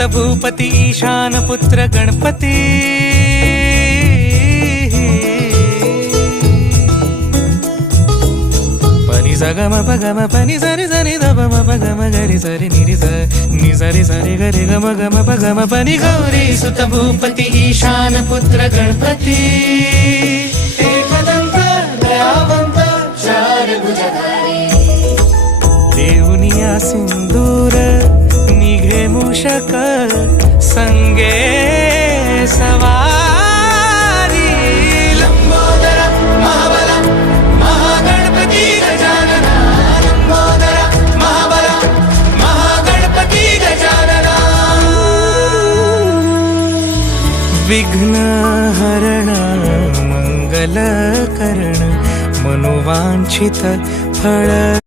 सुत भूपती ईशान पुत्र गणपती पनी सगम पगम पनी सरी सरी दबम पगम गरी सरी निरी नि सरी सरी गरी गम गम पगम पनी गौरी सुत भूपती ईशान पुत्र गणपती एकदंत दयावंत चार भुजधारी देऊनिया सिंदूर निघे मूषक संगे सवारी लंबोदर महाबल महागणपती गजानना लंबोदर महाबल महागणपती गजानना विघ्न हरण मंगल करण मनोवांछित फळ